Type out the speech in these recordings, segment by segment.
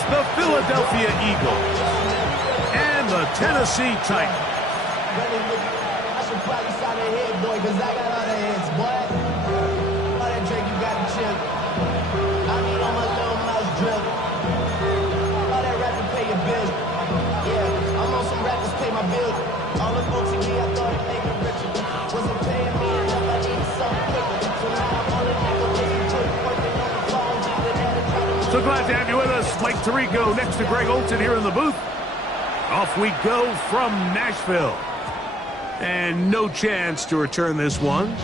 against the Philadelphia Eagles and the Tennessee Titans. I should probably sign a head, boy, because I got all the heads, boy. All that drink you got to chill. I need on my little mouse drill. All that rapping pay your bills. Yeah, I'm on some rappers pay my bills. All the OTV, I thought it made me richer. Wasn't paying me enough, I needed something quicker. So now I'm on the nickel, taking trips, working on the phone, just So glad to have you with us. Mike Tirico next to Greg Olsen here in the booth. Off we go from Nashville. And no chance to return this one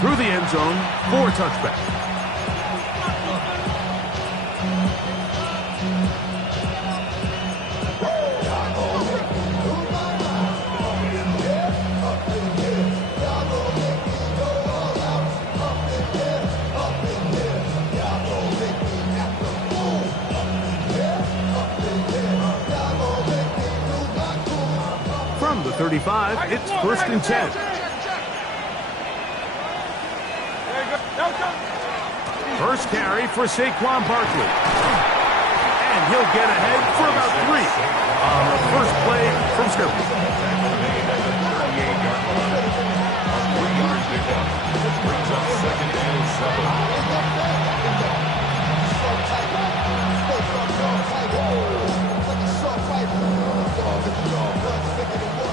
through the end zone for a touchback. From the 35, it's 1st and 10. First carry for Saquon Barkley. And he'll get ahead for about 3 on the first play from scrimmage.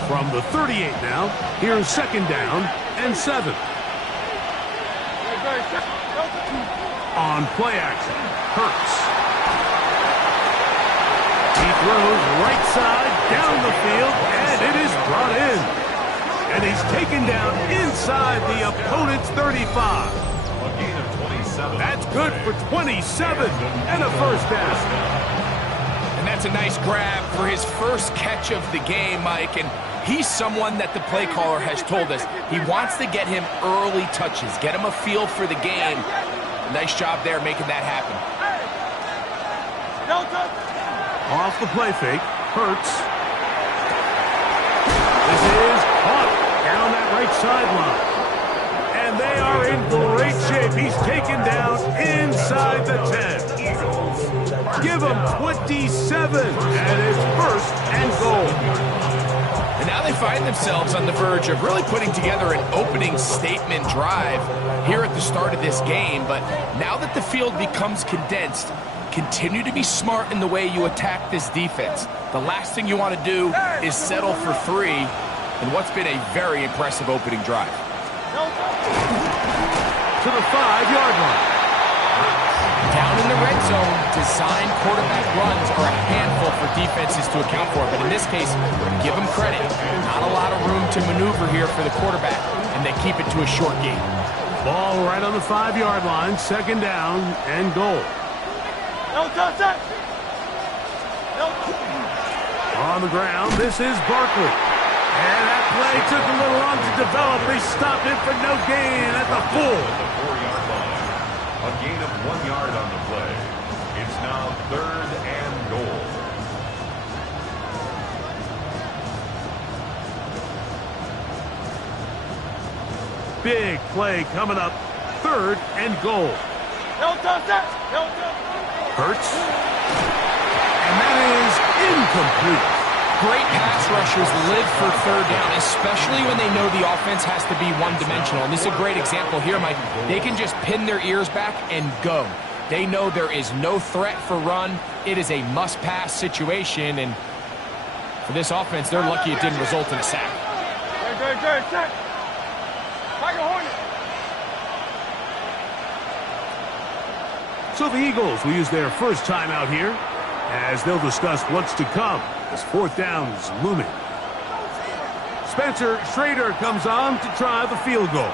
From the 38 now, here's 2nd down and 7. On play action, Hurts. He throws right side down the field, and it is brought in. And he's taken down inside the opponent's 35. A gain of 27. That's good for 27 and a first down. And that's a nice grab for his first catch of the game, Mike. And he's someone that the play caller has told us he wants to get him early touches, get him a feel for the game. Nice job there making that happen. Off the play fake, Hurts. This is caught down that right sideline. And they are in great shape. He's taken down inside the 10. Give him 27, and it's 1st and goal. And now they find themselves on the verge of really putting together an opening statement drive here at the start of this game. But now that the field becomes condensed, continue to be smart in the way you attack this defense. The last thing you want to do is settle for 3 in what's been a very impressive opening drive. To the 5-yard line. Down in the red zone, design quarterback runs are a handful for defenses to account for. But in this case, give them credit. Not a lot of room to maneuver here for the quarterback, and they keep it to a short game. Ball right on the 5-yard line, 2nd down and goal. On the ground, this is Barkley. And that play took a little long to develop. They stopped it for no gain at the full. A gain of 1 yard on the play. It's now 3rd and goal. Big play coming up. 3rd and goal. Hurts. And that is incomplete. Great pass rushers live for 3rd down, especially when they know the offense has to be one-dimensional. And this is a great example here, Mike. They can just pin their ears back and go. They know there is no threat for run. It is a must-pass situation, and for this offense, they're lucky it didn't result in a sack. So the Eagles will use their first time out here as they'll discuss what's to come as 4th down is looming. Spencer Schrader comes on to try the field goal.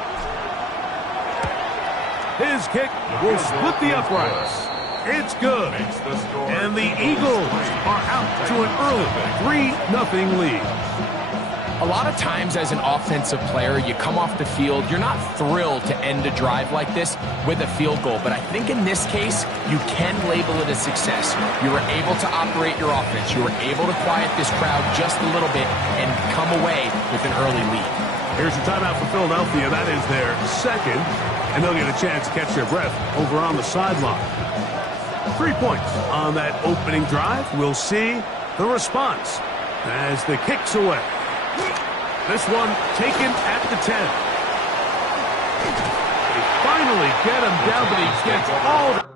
His kick will split the uprights. It's good. And the Eagles are out to an early 3-0 lead. A lot of times as an offensive player, you come off the field, you're not thrilled to end a drive like this with a field goal. But I think in this case, you can label it a success. You were able to operate your offense. You were able to quiet this crowd just a little bit and come away with an early lead. Here's a timeout for Philadelphia. That is their 2nd. And they'll get a chance to catch their breath over on the sideline. 3 points on that opening drive. We'll see the response as the kick's away. This one taken at the 10. They finally get him down, but he gets all the...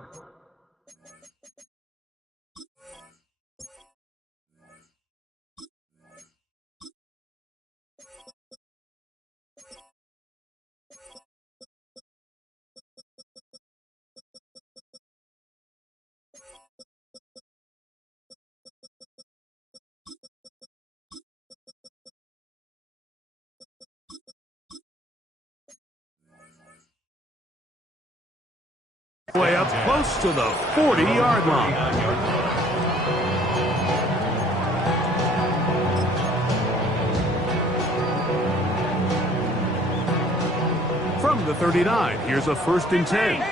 way up close to the 40-yard line. From the 39, here's a 1st and 10. And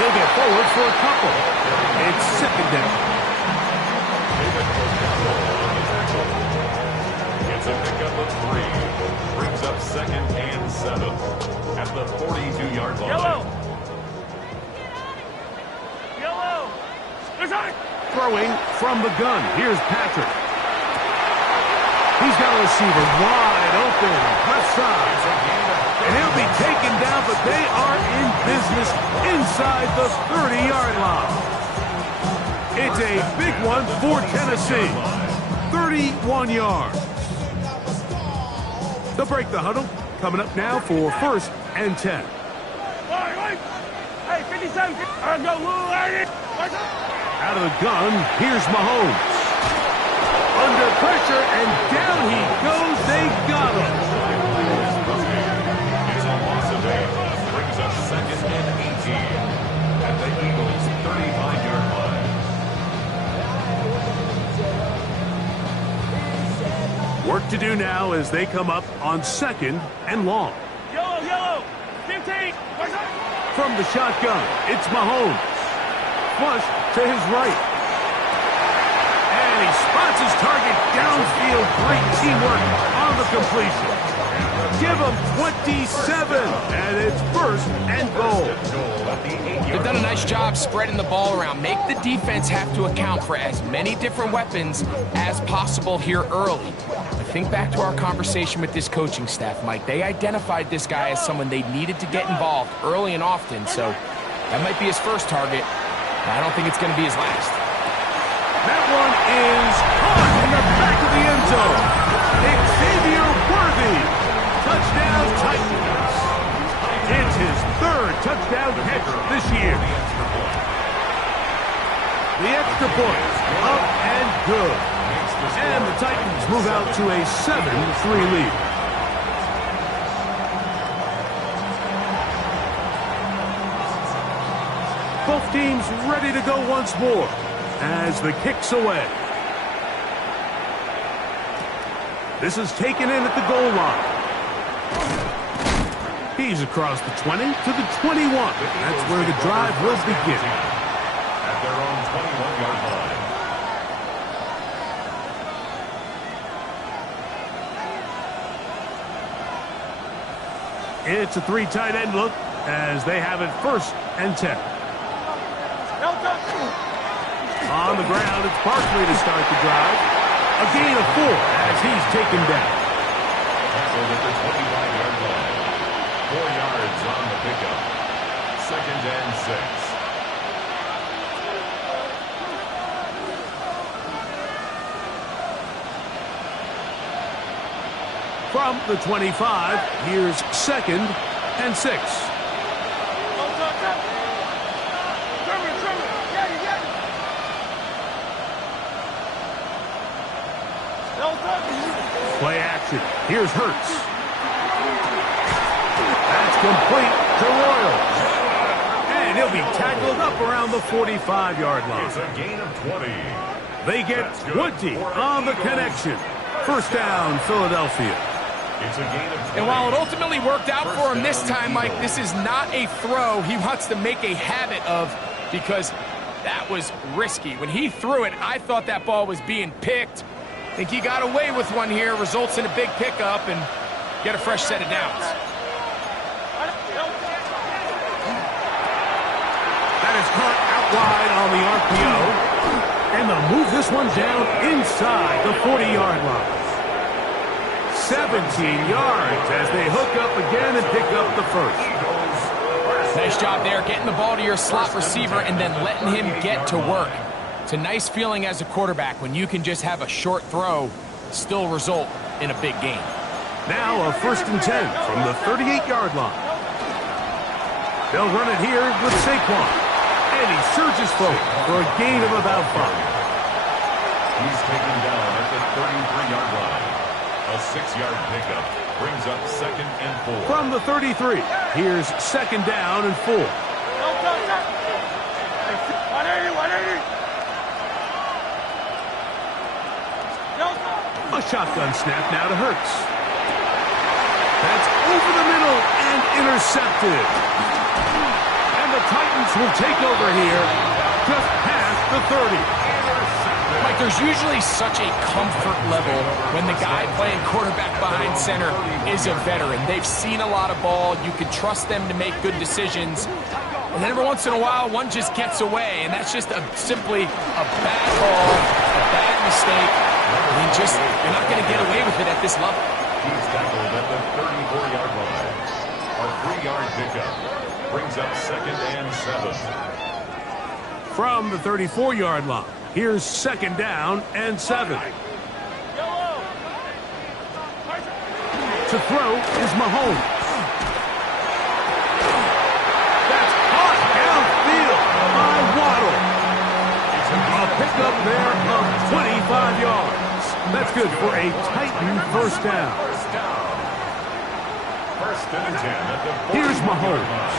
he'll get forward for a couple. It's 2nd down. It's a pickup of 3. Brings up 2nd and 7 at the 42-yard line. Yellow. Throwing from the gun. Here's Patrick. He's got a receiver wide open, left side. And he'll be taken down, but they are in business inside the 30-yard line. It's a big one for Tennessee. 31 yards. They'll break the huddle. Coming up now for 1st and 10. Hey, 57. Out of the gun, here's Mahomes. Under pressure, and down he goes. They got him. It's a loss of 8. Brings up 2nd and 18 at the Eagles' 35-yard line. Work to do now as they come up on 2nd and long. Yellow. 15. From the shotgun, it's Mahomes. Flush to his right. And he spots his target downfield. Great teamwork on the completion. Give him 27, and it's 1st and goal. They've done a nice job spreading the ball around. Make the defense have to account for as many different weapons as possible here early. Think back to our conversation with this coaching staff, Mike. They identified this guy as someone they needed to get involved early and often, so that might be his first target. I don't think it's going to be his last. That one is caught in the back of the end zone. Xavier Worthy. Touchdown Titans. It's his 3rd touchdown catch this year. The extra point, up and good. And the Titans move out to a 7-3 lead. Both teams ready to go once more as the kick's away. This is taken in at the goal line. He's across the 20 to the 21. That's where the drive will begin. At their own 21-yard line. It's a 3 tight end look as they have it 1st and 10. On the ground, it's Barkley to start the drive. A gain of 4 as he's taken down. Tackled at the 25-yard line. 4 yards on the pickup. 2nd and 6. From the 25, here's 2nd and 6. Play action. Here's Hurts. That's complete to Royals. And he'll be tackled up around the 45-yard line. It's a gain of 20. They get 20 on the connection. 1st down, Philadelphia. It's a gain of 20. And while it ultimately worked out for him this time, Mike, this is not a throw he wants to make a habit of because that was risky. When he threw it, I thought that ball was being picked. I think he got away with one here, results in a big pickup and get a fresh set of downs. the RPO. And they'll move this one down inside the 40-yard line. 17 yards as they hook up again and pick up the first. Nice job there, getting the ball to your slot receiver and then letting him get to work. It's a nice feeling as a quarterback when you can just have a short throw, still result in a big game. Now a 1st and 10 from the 38-yard line. They'll run it here with Saquon. And he surges forward for a gain of about 5. He's taken down at the 33-yard line. A 6-yard pickup brings up 2nd and 4. From the 33, here's 2nd down and 4. 180, 180. A shotgun snap now to Hurts. That's over the middle and intercepted. And the Titans will take over here just past the 30. Mike, there's usually such a comfort level when the guy playing quarterback behind center is a veteran. They've seen a lot of ball. You can trust them to make good decisions. And then every once in a while, one just gets away, and that's just simply a bad call, a bad mistake. I mean, you're not going to get away with it at this level. He's tackled at the 34-yard line. A 3-yard pickup brings up 2nd and 7. From the 34-yard line, here's 2nd down and 7. To throw is Mahomes. That's caught downfield by Waddle. A pickup there of 25 yards. That's good for a Titan 1st down. 1st and 10 at the 40-yard Here's Mahomes. line.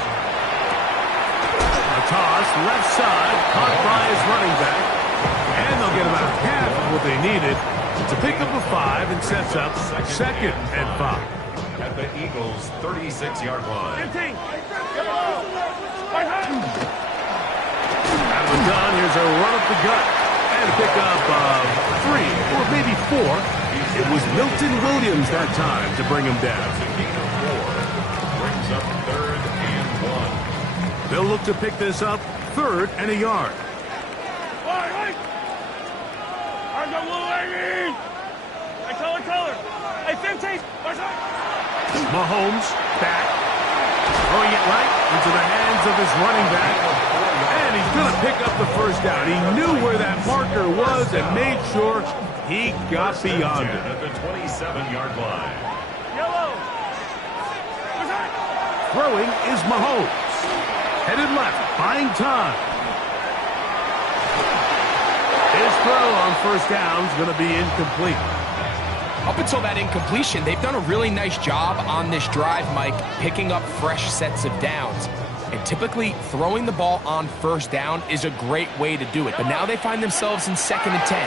A toss left side, caught by his running back. And they'll get about half of what they needed to pick up a 5 and sets up 2nd and 5. At the Eagles' 36-yard line. 15. Out of the gun, here's a run up the gut. And a pickup of 3 or maybe 4. It was Milton Williams that time to bring him down. Brings up 3rd and 1. They'll look to pick this up 3rd and a yard. Hey, 15. Mahomes back. Throwing it right into the hands of his running back. And he's going to pick up the 1st down. He knew where that marker was and made sure he got beyond it. At the 27-yard line. Yellow. Throwing is Mahomes. Headed left, buying time. His throw on 1st down is going to be incomplete. Up until that incompletion, they've done a really nice job on this drive, Mike, picking up fresh sets of downs. And typically, throwing the ball on 1st down is a great way to do it. But now they find themselves in 2nd and 10.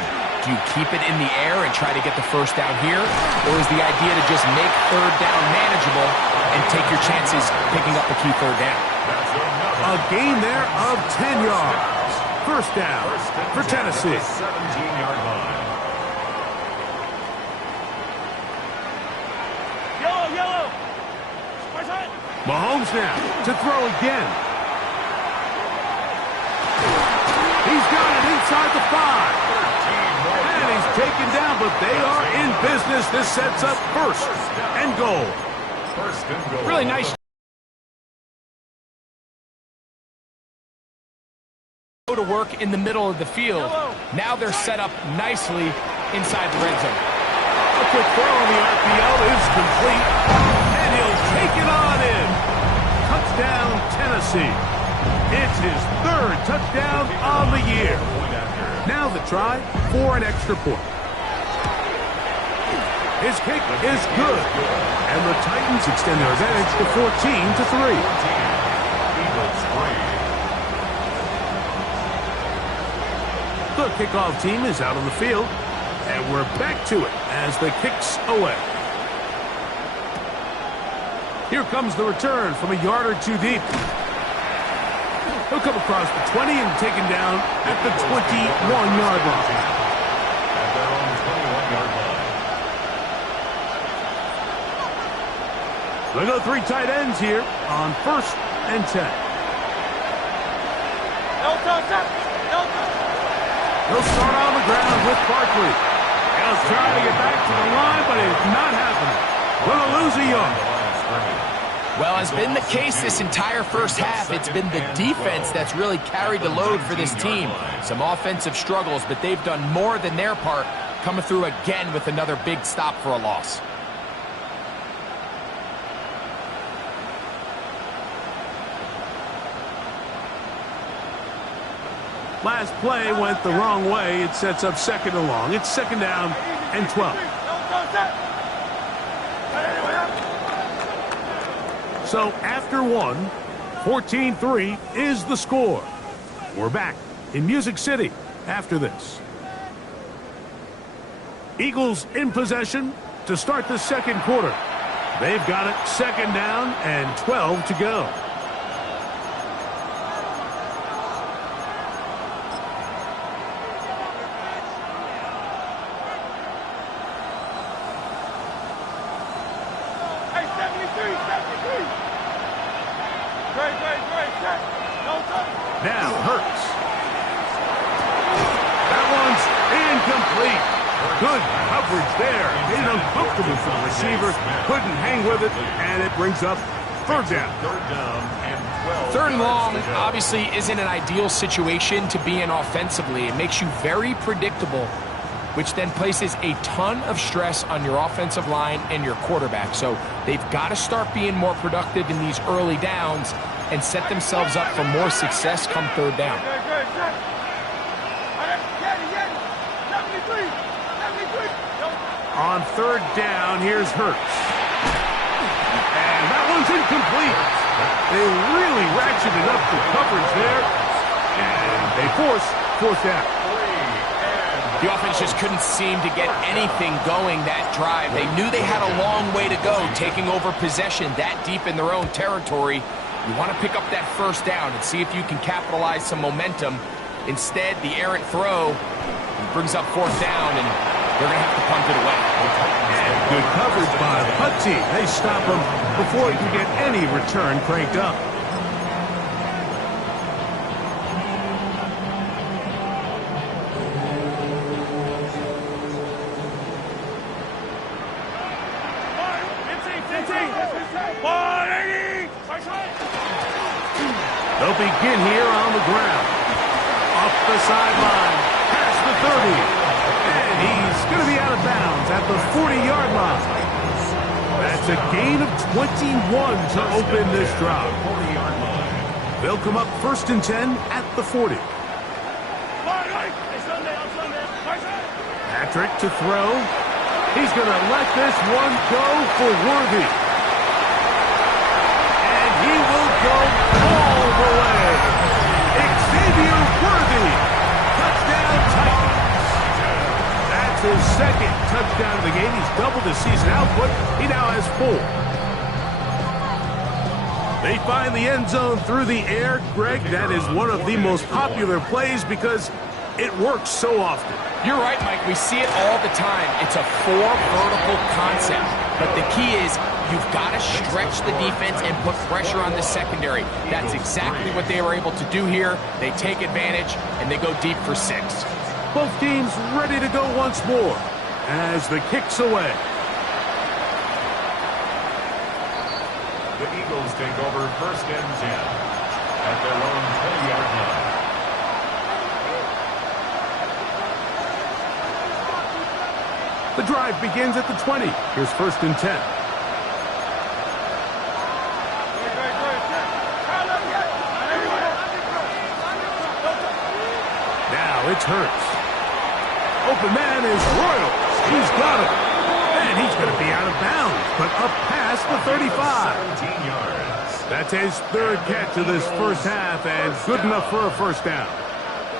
Do you keep it in the air and try to get the 1st down here? Or is the idea to just make 3rd down manageable and take your chances picking up the key 3rd down? A gain there of 10 yards. 1st down for Tennessee. 17-yard line. Yellow. Mahomes now to throw again. He's got it inside the 5. And he's taken down, but they are in business. This sets up 1st and goal. 1st and goal. Really nice to work in the middle of the field. Now they're set up nicely inside the red zone. A quick throw on the RPO is complete. And he'll take it on in. Touchdown, Tennessee. It's his 3rd touchdown on the year. Now the try for an extra point. His kick is good. And the Titans extend their advantage to 14-3. Eagles 3. The kickoff team is out on the field, and we're back to it as the kick's away. Here comes the return from a yard or 2 deep. He'll come across the 20 and taken down at the 21-yard line. At their own 21-yard line. They go 3 tight ends here on 1st and 10. He'll start on the ground with Barkley. He'll try to get back to the line, but it's not happening. Gonna lose a yard. Well, has been the case this entire first half. It's been the defense that's really carried the load for this team. Some offensive struggles, but they've done more than their part, coming through again with another big stop for a loss. Last play went the wrong way. It sets up second and long. It's second down and 12. So after one, 14-3 is the score. We're back in Music City after this. Eagles in possession to start the second quarter. They've got it second down and 12 to go. Now Hurts. That one's incomplete. Good coverage there. Made it uncomfortable for the receiver. Couldn't hang with it, and it brings up third down. Third and long obviously isn't an ideal situation to be in offensively. It makes you very predictable, which then places a ton of stress on your offensive line and your quarterback. So they've got to start being more productive in these early downs and set themselves up for more success come third down. On third down, here's Hurts. And that one's incomplete. They really ratcheted up the coverage there, and they force fourth down. The offense just couldn't seem to get anything going that drive. They knew they had a long way to go, taking over possession that deep in their own territory. You want to pick up that first down and see if you can capitalize some momentum. Instead, the errant throw brings up fourth down, and they're going to have to punt it away. And good coverage by the punt team. They stop him before he can get any return cranked up. They'll begin here on the ground. Up the sideline, past the 30. And he's going to be out of bounds at the 40-yard line. That's a gain of 21 to open this drive. They'll come up first and 10 at the 40. Patrick to throw. He's going to let this one go for Worthy. And he will go all the way. Xavier Worthy. Touchdown Titans. That's his second touchdown of the game. He's doubled his season output. He now has 4. They find the end zone through the air. Greg, that is one of the most popular plays because it works so often. You're right, Mike. We see it all the time. It's a 4 vertical concept. But the key is you've got to stretch the defense and put pressure on the secondary. That's exactly what they were able to do here. They take advantage, and they go deep for 6. Both teams ready to go once more as the kick's away. The Eagles take over first and 10 at their own 20-yard line. The drive begins at the 20. Here's first and 10. Now it's Hurts. Open man is Royals. He's got it. And he's going to be out of bounds, but up past the 35. 17 yards. That's his third catch of this first half, and good enough for a first down.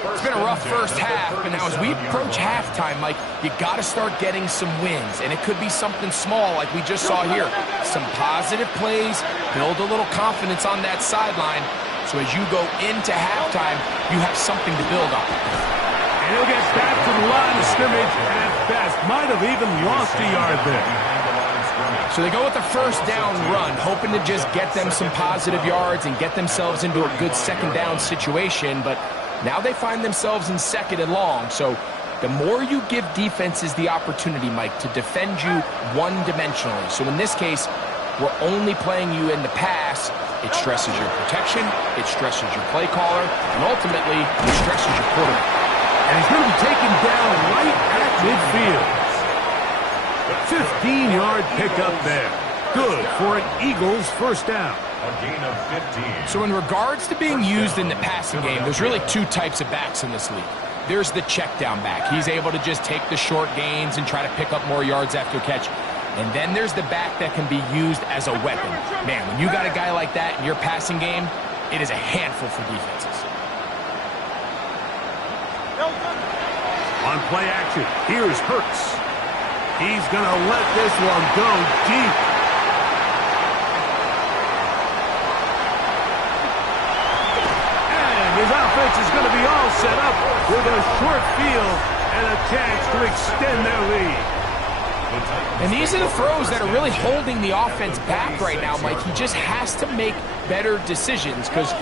It's been a rough first half, but now as we approach halftime, Mike, you got to start getting some wins, and it could be something small like we just saw here. Some positive plays, build a little confidence on that sideline, so as you go into halftime, you have something to build on. And he'll get back to the line of scrimmage at best. Might have even lost a yard there. So they go with the first down run, hoping to just get them some positive yards and get themselves into a good second down situation, but Now they find themselves in 2nd and long, so the more you give defenses the opportunity, Mike, to defend you one-dimensionally. So in this case, we're only playing you in the pass. It stresses your protection, it stresses your play caller, and ultimately, it stresses your quarterback. And he's going to be taken down right at midfield. 15-yard pickup there. Good for an Eagles first down. A gain of 15. So in regards to being used in the passing game, there's really 2 types of backs in this league. There's the check down back. He's able to just take the short gains and try to pick up more yards after catch. And then there's the back that can be used as a weapon. Man, when you got a guy like that in your passing game, it is a handful for defenses. On play action, here's Hurts. He's going to let this one go deep. And his offense is going to be all set up with a short field and a chance to extend their lead. And these are the throws that are really holding the offense back right now, Mike. He just has to make better decisions because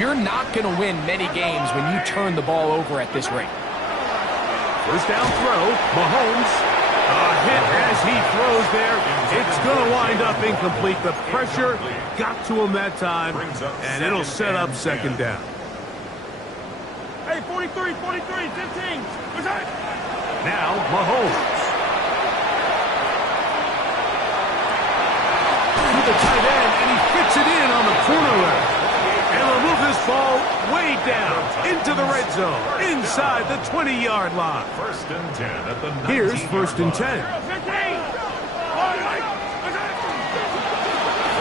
you're not going to win many games when you turn the ball over at this rate. First down throw, Mahomes. A hit as he throws there. It's going to wind up incomplete. The pressure got to him that time, and it'll set up 2nd down. Hey, 43, 43, 15. What's that? Now, Mahomes. To the tight end, and he fits it in on the corner route. And they'll move this ball way down into the red zone, inside the 20-yard line. 1st and 10 at the 19-yard Here's 1st and 10. 15. All right. What's that?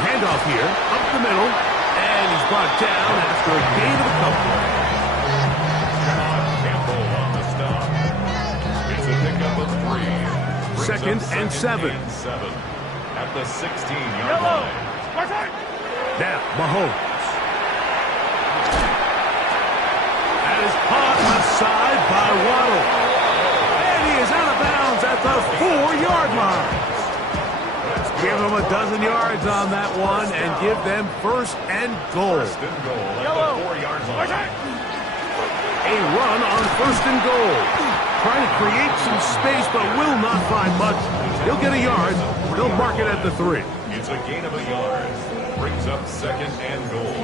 Handoff here, up the middle, and he's brought down after a gain of a couple. Campbell on the stop. It's a pickup of 3. 2nd and 7. At the 16-yard Yellow. line. What's that? Now, Mahomes. That is caught aside by Waddle. And he is out of bounds at the 4-yard line. Give them a dozen yards on that one and give them 1st and goal. 1st and goal at Yellow. the 4-yard What's line. that? A run on 1st and goal. Trying to create some space, but will not find much. He'll get a yard. They'll mark it at the 3. It's a gain of a yard. Brings up 2nd and goal.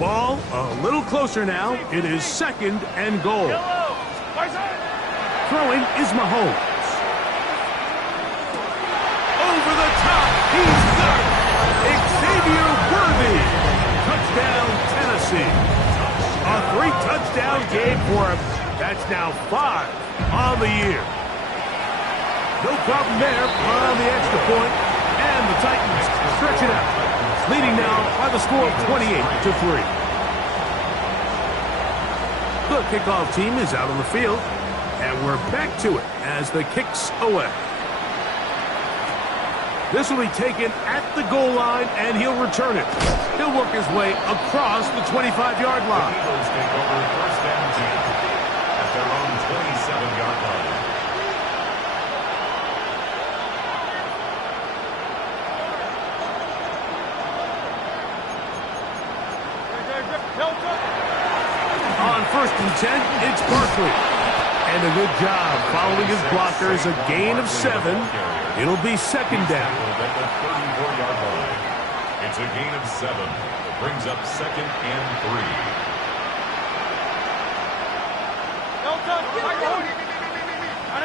Ball a little closer now. It is 2nd and goal. Yellow. What's that? Throwing is Mahomes. Over the top. He's got it. Xavier Worthy. Touchdown, Tennessee. A 3-touchdown game for him. That's now 5 on the year. No problem there on the extra point. And the Titans stretch it out. Leading now by the score of 28-3. The kickoff team is out on the field. And we're back to it as the kick's away. This will be taken at the goal line, and he'll return it. He'll work his way across the 25-yard line. Eagles take over 1st and 10 at their own 27-yard line. On 1st and 10, it's Barkley. And a good job following his blockers, a gain of 7. It'll be 2nd down. At the 34-yard line. It's a gain of 7. Brings up 2nd and 3.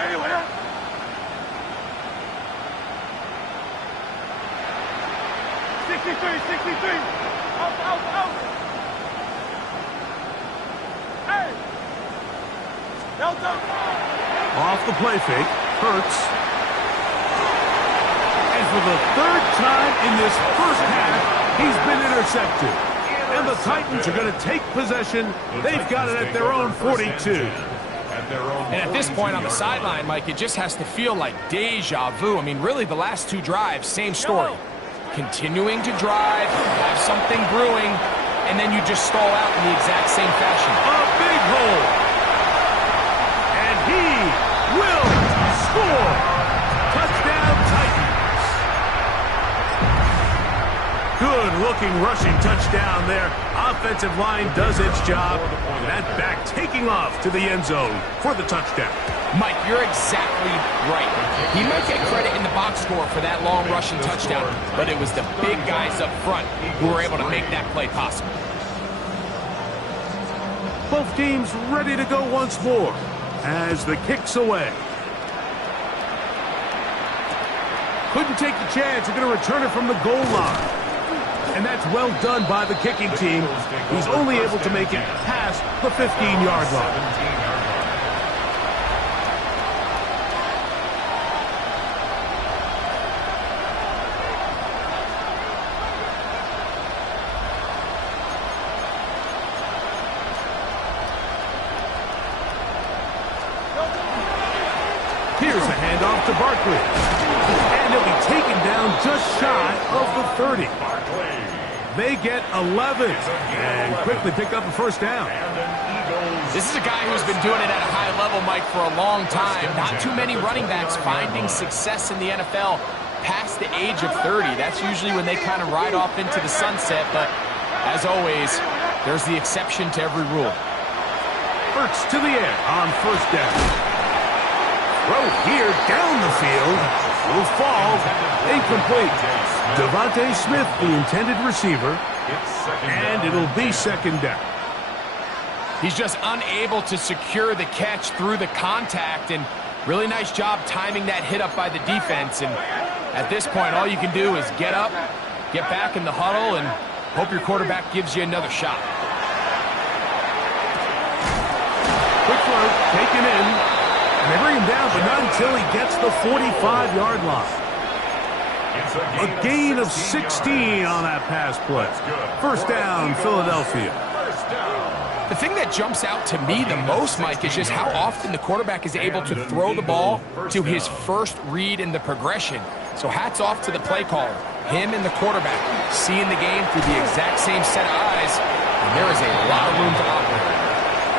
Anywhere. 63. Out. Hey. Delta. Off the play fake, Hurts. And for the 3rd time in this first half, he's been intercepted. And the Titans are going to take possession. They've got it at their own 42. And at this point on the sideline, Mike, it just has to feel like deja vu. I mean, really, the last 2 drives, same story. Continuing to drive, have something brewing, and then you just stall out in the exact same fashion. A big hole. And he will score. Touchdown, Titans. Good-looking rushing touchdown there. Offensive line does its job. That back taking off to the end zone for the touchdown. Mike, you're exactly right. He might get credit in the box score for that long rushing touchdown, but it was the big guys up front who were able to make that play possible. Both teams ready to go once more as the kick's away. Couldn't take the chance. They're going to return it from the goal line. And that's well done by the kicking team. He's only able to make it past the 15-yard line. Here's a handoff to Barkley. And he'll be taken down just shy of the 30. They get 11 and quickly pick up a first down. This is a guy who's been doing it at a high level, Mike, for a long time. Not too many running backs finding success in the NFL past the age of 30. That's usually when they kind of ride off into the sunset, but as always, there's the exception to every rule. Hurts to the air on first down. Throw here down the field. Will fall. Incomplete. Devontae Smith, the intended receiver. And it'll be second down. He's just unable to secure the catch through the contact, and really nice job timing that hit up by the defense. And at this point, all you can do is get up, get back in the huddle, and hope your quarterback gives you another shot. Quick throw, taken in. And they bring him down, but not until he gets the 45-yard line. A gain of 16 on that pass play. First down, Philadelphia. The thing that jumps out to me the most, Mike, is just how often the quarterback is able to throw the ball to his first read in the progression. So hats off to the play caller. Him and the quarterback seeing the game through the exact same set of eyes, and there is a lot of room to operate.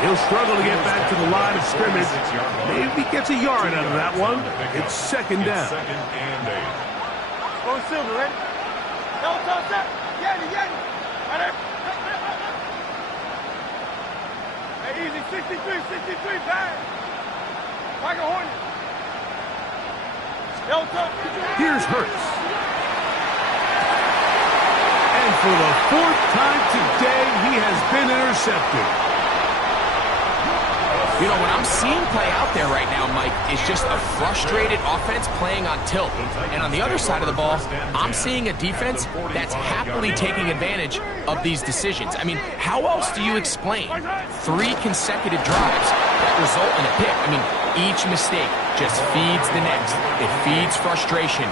He'll struggle to get back to the line of scrimmage. Maybe gets a yard out of that one. It's second down. Go Silver, ready? Go, set. Yanni. Right there. Hey, easy. 63, pass. Michael Hornet. Here's Hurts. And for the fourth time today, he has been intercepted. You know, what I'm seeing play out there right now, Mike, is just a frustrated offense playing on tilt. And on the other side of the ball, I'm seeing a defense that's happily taking advantage of these decisions. I mean, how else do you explain 3 consecutive drives that result in a pick? I mean, each mistake just feeds the next. It feeds frustration.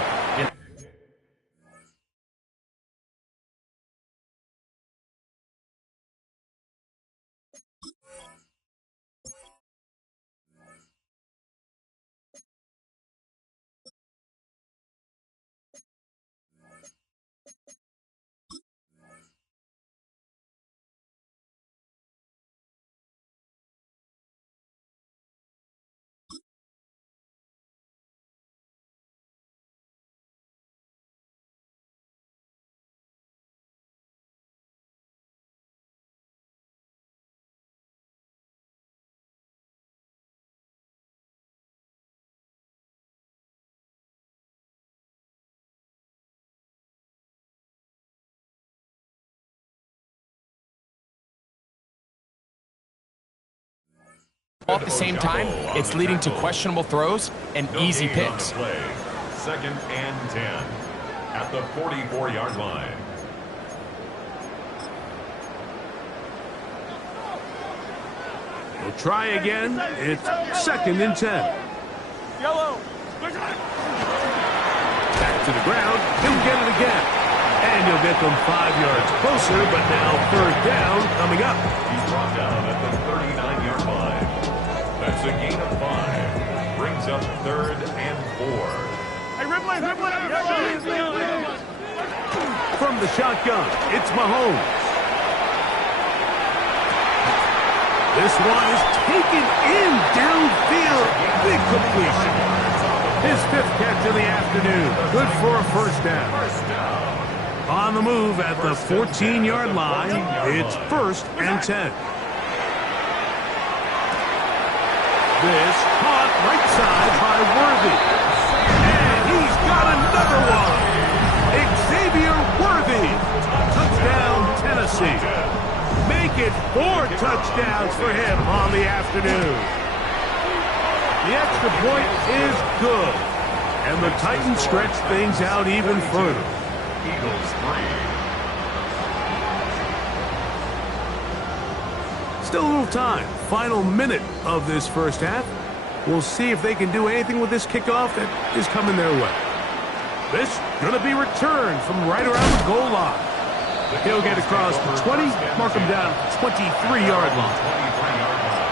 At the same time, it's leading to questionable throws and easy picks. Second and 10 at the 44-yard line. We'll try again. It's second and 10. Yellow. Back to the ground. He'll get it again. And he'll get them 5 yards closer, but now third down coming up. He's brought down at the 39-yard line. That's a gain of 5. Brings up third and 4. Hey, Ripley. From the shotgun, it's Mahomes. This one is taken in downfield. Big completion. His 5th catch of the afternoon. Good for a first down. On the move at the 14-yard line, it's 1st and 10. This caught right side by Worthy. And he's got another one. Xavier Worthy. Touchdown, Tennessee. Make it 4 touchdowns for him on the afternoon. The extra point is good. And the Titans stretch things out even further. Eagles 3. Still a little time. Final minute of this first half. We'll see if they can do anything with this kickoff that is coming their way. This going to be returned from right around the goal line. He'll get across the 20, mark him down at the 23-yard line. 23-yard line.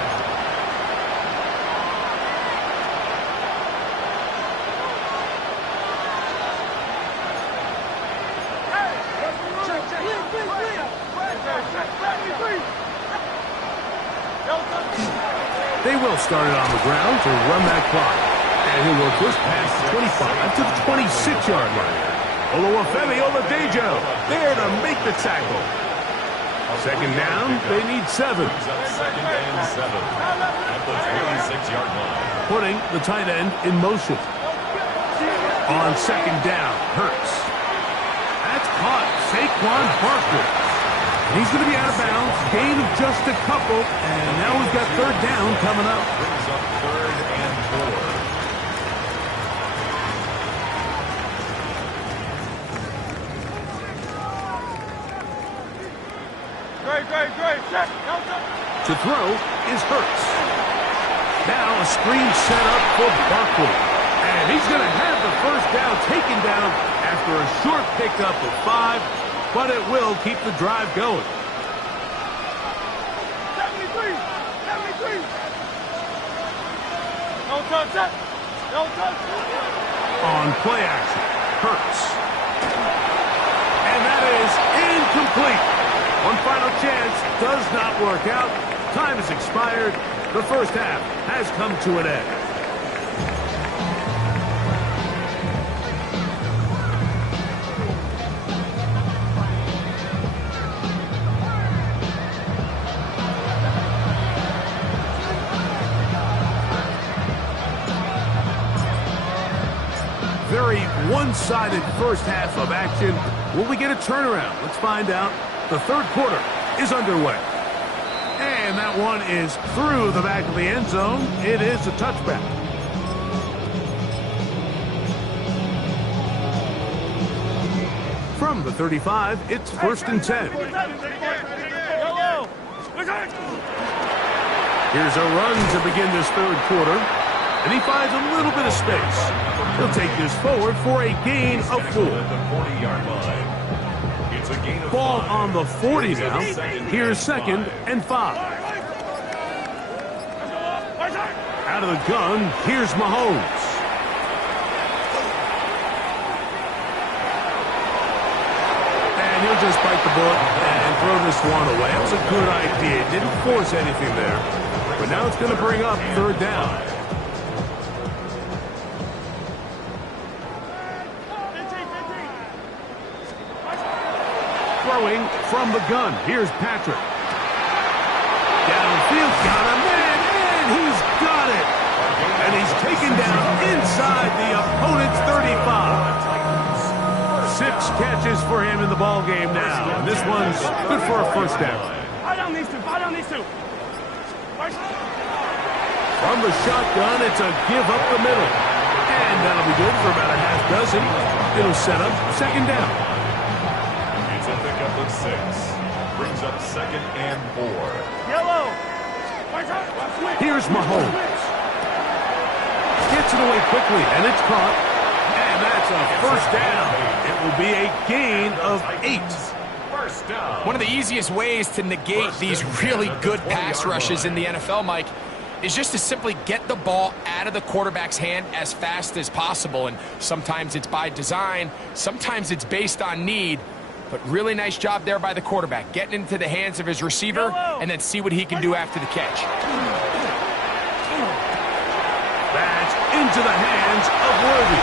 They will start it on the ground to run that clock. And he'll work this past the 25 to the 26-yard line. Oluwafemi Oladejo there to make the tackle. Second down, they need 7. Brings up 2nd and 7 at the 26-yard line. Putting the tight end in motion. On second down, Hurts. That's caught. Saquon Barkley. And he's going to be out of bounds. Gain of just a couple. And now we've got 3rd down coming up. Brings up 3rd and 4. To throw is Hurts. Now a screen set up for Barkley. And he's going to have the first down taken down after a short pickup of 5. But it will keep the drive going. 73! No touch! No touch! On play action, Hurts. And that is incomplete. One final chance does not work out. Time has expired. The first half has come to an end. Very one-sided first half of action. Will we get a turnaround? Let's find out. The third quarter is underway. And that one is through the back of the end zone. It is a touchback. From the 35, it's 1st and 10. Here's a run to begin this third quarter. And he finds a little bit of space. He'll take this forward for a gain of 4. At the 40-yard line. It's a gain of 5. Ball on the 40 now. Here's 2nd and 5. Out of the gun, here's Mahomes. And he'll just bite the bullet and throw this one away. That was a good idea. Didn't force anything there. But now it's going to bring up 3rd down. Throwing from the gun. Here's Patrick. Downfield, got a man, and he's got it. And he's taken down inside the opponent's 35. 6 catches for him in the ball game now. And this one's good for a first down. Fight on these two. From the shotgun, it's a give up the middle. And that'll be good for about a half dozen. It'll set up 2nd down. It's a pickup of 6. Brings up 2nd and 4. Yellow. Here's Mahomes. Gets it away quickly, and it's caught. And that's a first down. It will be a gain of 8. First down. One of the easiest ways to negate these really good pass rushes in the NFL, Mike, is just to simply get the ball out of the quarterback's hand as fast as possible. And sometimes it's by design, sometimes it's based on need. But really nice job there by the quarterback, getting into the hands of his receiver and then see what he can do after the catch. That's into the hands of Worthy.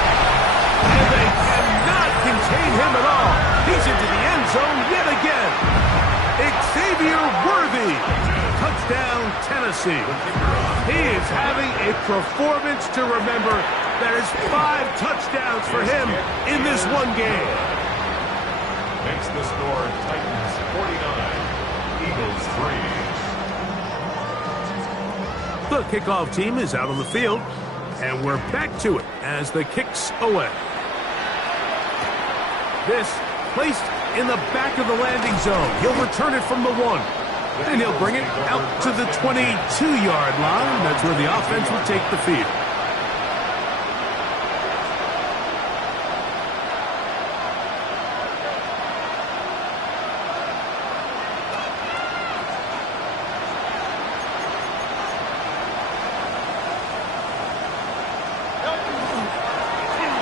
And they cannot contain him at all. He's into Tennessee. He is having a performance to remember. That is 5 touchdowns for him in this one game. Makes the score Titans 49, Eagles 3. The kickoff team is out on the field, and we're back to it as the kicks away. This placed in the back of the landing zone. He'll return it from the 1, and he'll bring it out to the 22-yard line. That's where the offense will take the field.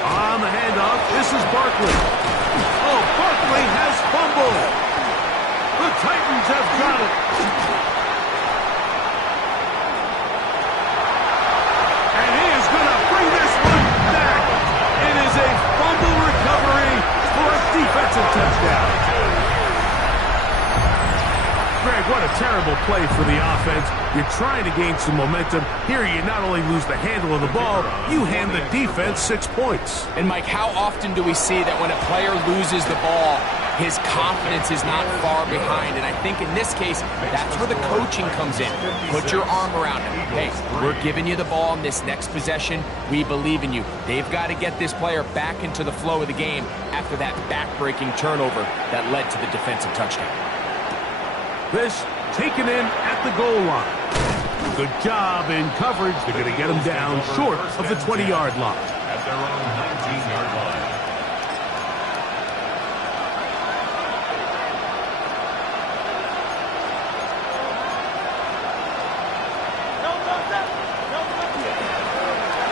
On the handoff, this is Barkley. Oh, Barkley has fumbled. The Titans have got it. And he is going to bring this one back. It is a fumble recovery for a defensive touchdown. Greg, what a terrible play for the offense. You're trying to gain some momentum. Here you not only lose the handle of the ball, you hand the defense 6 points. And Mike, how often do we see that when a player loses the ball, his confidence is not far behind? And I think in this case, that's where the coaching comes in. Put your arm around him. Hey, we're giving you the ball in this next possession. We believe in you. They've got to get this player back into the flow of the game after that back-breaking turnover that led to the defensive touchdown. This taken in at the goal line. Good job in coverage. They're going to get him down short of the 20-yard line. At their own 19-yard line.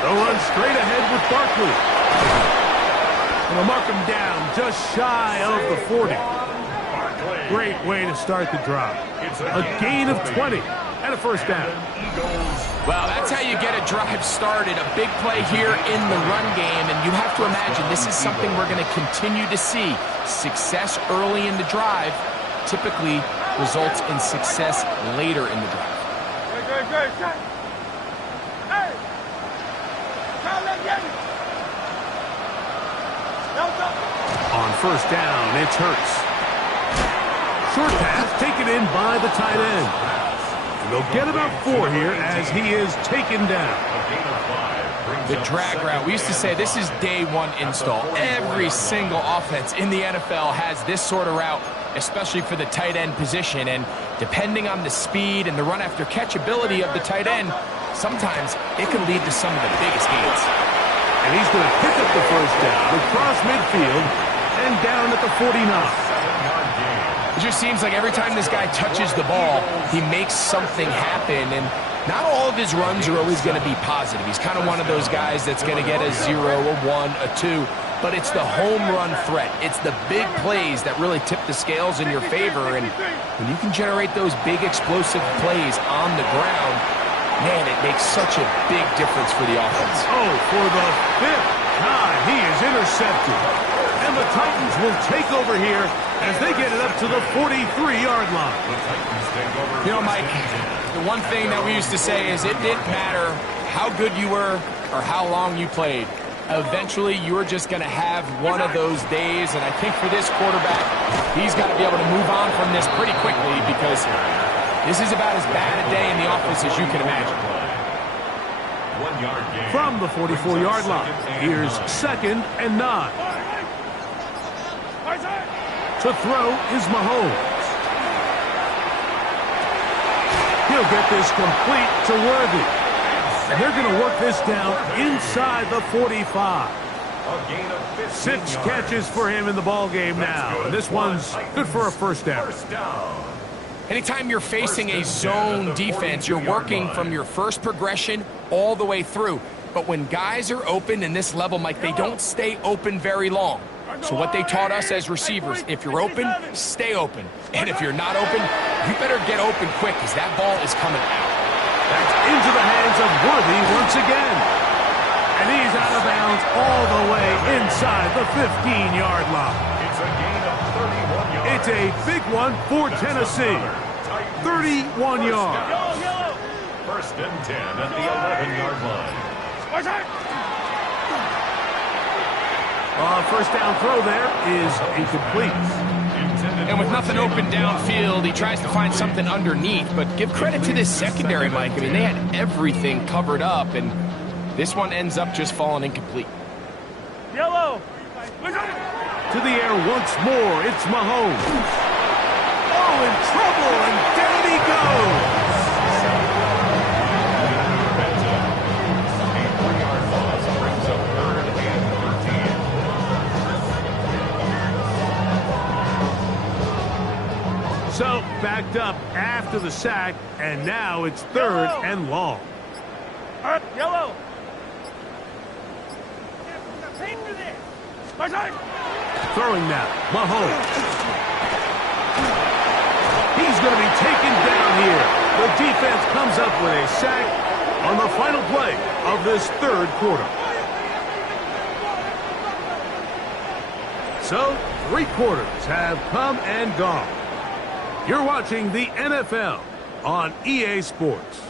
They'll run straight ahead with Barkley. And they'll mark him down just shy of the 40. Great way to start the drive. A gain of 20 and a first down. Well, that's how you get a drive started. A big play here in the run game, and you have to imagine this is something we're going to continue to see. Success early in the drive typically results in success later in the drive. On first down, it's Hurts. Short pass taken in by the tight end. And they'll get about 4 here as he is taken down. The drag route. We used to say this is day 1 install. Every single offense in the NFL has this sort of route, especially for the tight end position. And depending on the speed and the run after catch ability of the tight end, sometimes it can lead to some of the biggest gains. And he's going to pick up the first down across midfield and down at the 49. It just seems like every time this guy touches the ball, he makes something happen, and not all of his runs are always going to be positive. He's kind of one of those guys that's going to get a 0, a 1, a 2, but it's the home run threat. It's the big plays that really tip the scales in your favor, and when you can generate those big explosive plays on the ground, man, it makes such a big difference for the offense. Oh, for the 5th time, he is intercepted. And the Titans will take over here as they get it up to the 43-yard line. You know, Mike, the one thing that we used to say is it didn't matter how good you were or how long you played. Eventually, you were just going to have one of those days, and I think for this quarterback, he's got to be able to move on from this pretty quickly because this is about as bad a day in the office as you can imagine. From the 44-yard line, here's 2nd and 9. To throw is Mahomes. He'll get this complete to Worthy. And they're going to work this down inside the 45. 6 catches for him in the ballgame now. And this one's good for a first down. Anytime you're facing a zone defense, you're working from your first progression all the way through. But when guys are open in this level, Mike, they don't stay open very long. So what they taught us as receivers, if you're open, stay open. And if you're not open, you better get open quick because that ball is coming out. That's into the hands of Worthy once again. And he's out of bounds all the way inside the 15-yard line. It's a gain of 31 yards. It's a big one for Tennessee. 31 yards. First and 10 at the 11-yard line. First down throw there is incomplete. And with nothing open downfield, he tries to find something underneath. But give credit to this secondary, Mike. I mean, they had everything covered up, and this one ends up just falling incomplete. Yellow. To the air once more, it's Mahomes. Oh, in trouble, and down he goes. A 3-yard loss brings up 3rd and 13. So, backed up after the sack, and now it's 3rd and long. Yellow. Throwing now, Mahomes. He's going to be taken down here. The defense comes up with a sack on the final play of this 3rd quarter. So, 3 quarters have come and gone. You're watching the NFL on EA Sports.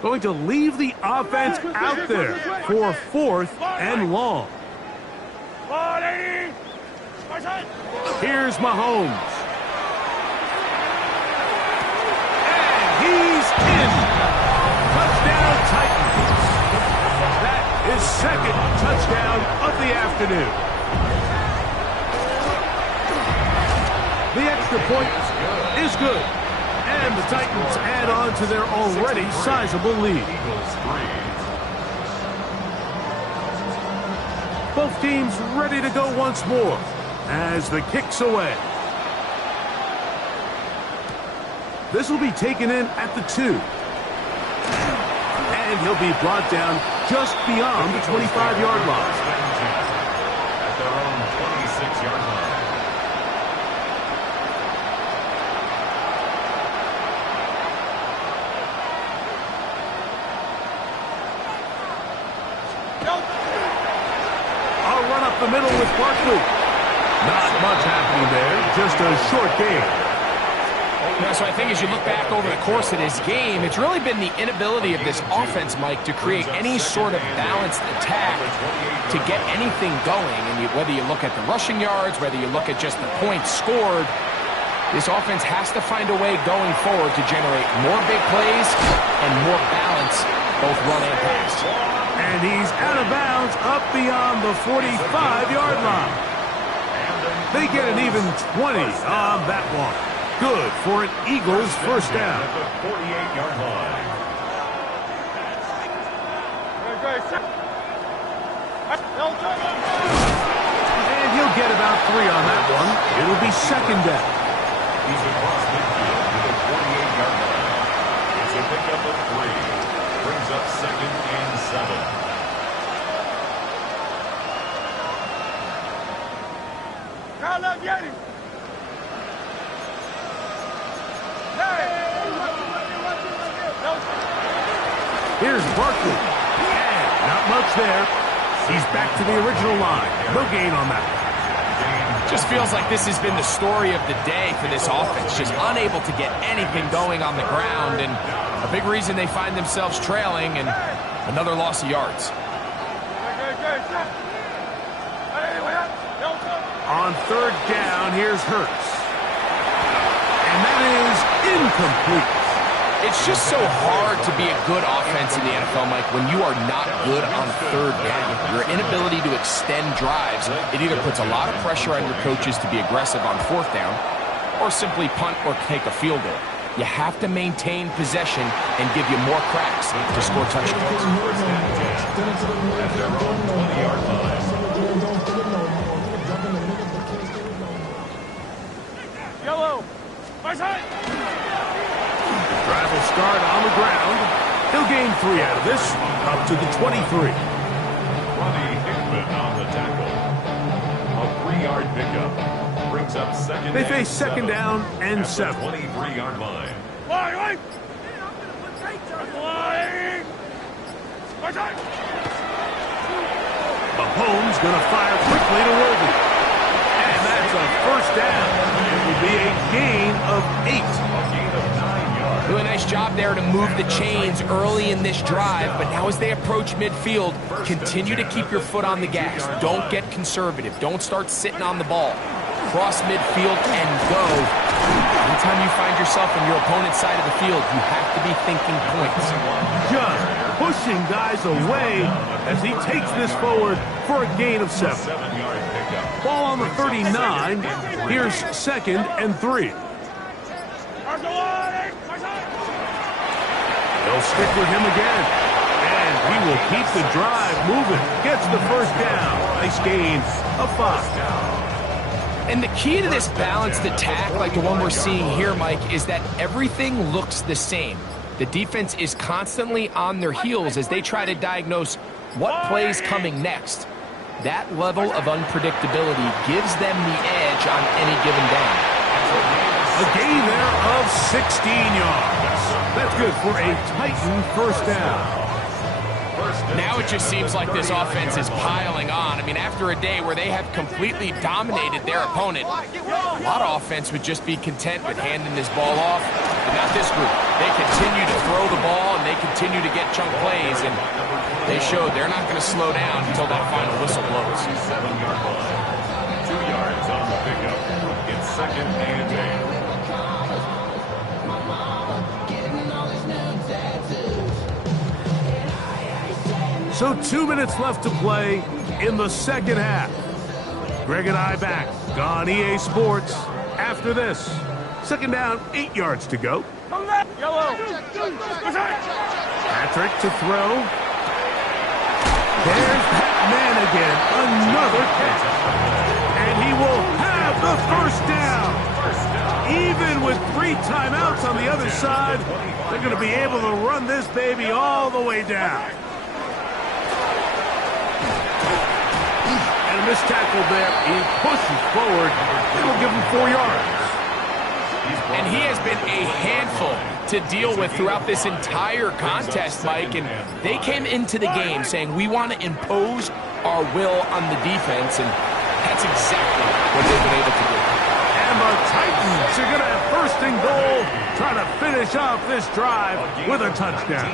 Going to leave the offense out there for 4th and long. Here's Mahomes. And he's in. Touchdown Titans. That is 2nd touchdown of the afternoon. The extra point is good. And the Titans add on to their already sizable lead. Both teams ready to go once more as the kick's away. This will be taken in at the 2. And he'll be brought down just beyond the 25-yard line. At their own 26-yard line. Run up the middle with Barkley. Not much happening there, just a short game. Yeah, so I think as you look back over the course of this game, it's really been the inability of this offense, Mike, to create any sort of balanced attack to get anything going. And whether you look at the rushing yards, whether you look at just the points scored, this offense has to find a way going forward to generate more big plays and more balance, both run and pass. And he's out of bounds up beyond the 45-yard line. They get an even 20 on that one. Good for an Eagles first down. At the 48-yard line. And he'll get about 3 on that one. It'll be 2nd down. He's across midfield to the 48-yard line. It's a pickup of 3. Brings up 2nd and 7. Here's Barkley. And not much there. He's back to the original line. No gain on that. Just feels like this has been the story of the day for this offense. Just unable to get anything going on the ground. And a big reason they find themselves trailing and another loss of yards. On 3rd down, here's Hurts. And that is incomplete. It's just so hard to be a good offense in the NFL, Mike, when you are not good on 3rd down. Your inability to extend drives, it either puts a lot of pressure on your coaches to be aggressive on 4th down or simply punt or take a field goal. You have to maintain possession and give you more cracks to score touchdowns. At their own 20-yard line. Yellow. My side. Drive will start on the ground. He'll gain 3 out of this, up to the 23. Ronnie Hickman on the tackle. A 3-yard pickup. Brings up 2nd They face 2nd down and 7. 23-yard line. Mahomes going to fire quickly to Worthy. And that's a first down. It will be a gain of 8. Doing a nice job there to move the chains early in this drive, but now as they approach midfield, continue to keep your foot on the gas. Don't get conservative. Don't start sitting on the ball. Cross midfield and go. Anytime you find yourself on your opponent's side of the field, you have to be thinking points. Just pushing guys away as he takes this forward for a gain of 7. Ball on the 39. Here's 2nd and 3. They'll stick with him again. And he will keep the drive moving. Gets the first down. Nice gain of 5. And the key to this balanced attack, like the one we're seeing here, Mike, is that everything looks the same. The defense is constantly on their heels as they try to diagnose what play's coming next. That level of unpredictability gives them the edge on any given down. A gain there of 16 yards. That's good for a Titan first down. Now it just seems like this offense is piling on. I mean, after a day where they have completely dominated their opponent, a lot of offense would just be content with handing this ball off. But not this group. They continue to throw the ball, and they continue to get chunk plays, and they showed they're not going to slow down until that final whistle blows. 7-yard line. 2 yards on the pickup. It's 2nd and 8. So 2 minutes left to play in the second half. Greg and I back on EA Sports after this. 2nd down, 8 yards to go. Patrick to throw. There's that man again. Another catch. And he will have the first down. Even with 3 timeouts on the other side, they're going to be able to run this baby all the way down. And a missed tackle there. He pushes forward. It'll give him 4 yards. And he has been a handful to deal with throughout this entire contest, Mike. And they came into the game saying, we want to impose our will on the defense. And that's exactly what they've been able to do. And the Titans are going to have 1st and goal, trying to finish off this drive with a touchdown.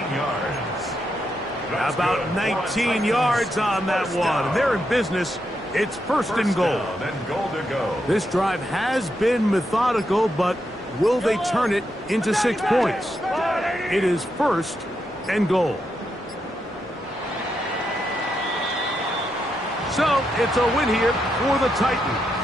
About 19 yards on that one. They're in business. It's 1st and goal. This drive has been methodical, but will they turn it into 6 points? It is 1st and goal. So it's a win here for the Titans.